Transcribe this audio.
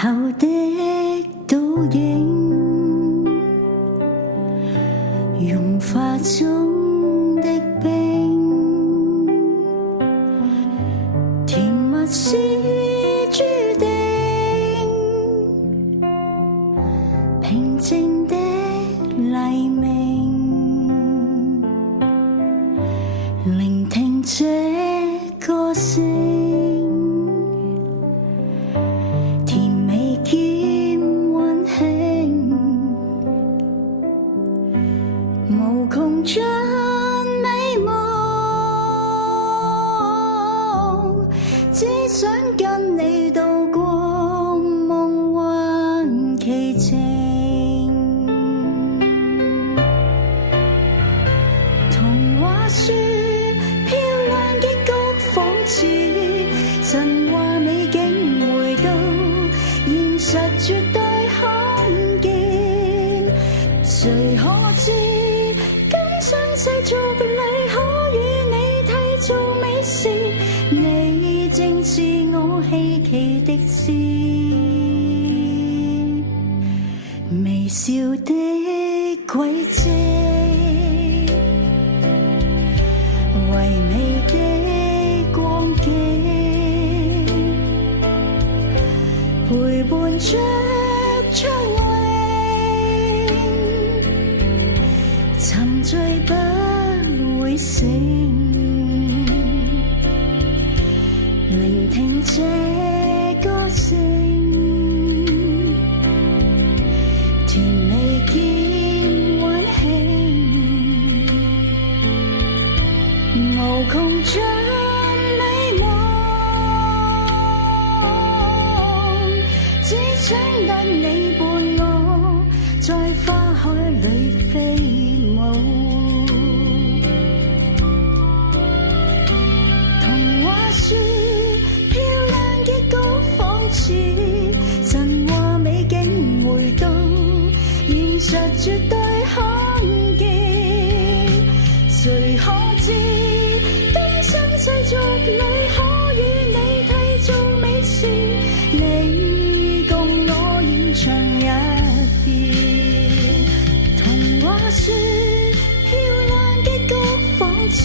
後的倒影，融化中的冰，甜蜜是注定，平靜的黎明，聆聽這歌聲。無窮盡美夢，只想跟你度過夢幻奇情。童話說漂亮結局仿似神話美景回到現實絕對罕見，誰可知世俗裏可與你締造美事，你正是我希冀的事。微笑的軌跡，唯美的光景，陪伴着窗櫺，沉醉不會醒，聆聽這歌聲，甜美兼溫馨，無窮盡美夢，只想得你伴我，在花海裏飛舞。說漂亮結局仿似神話美景回到現實絕對罕見，誰可知今生世俗裏可與你締造美事，你共我演唱一遍。童話說漂亮結局仿似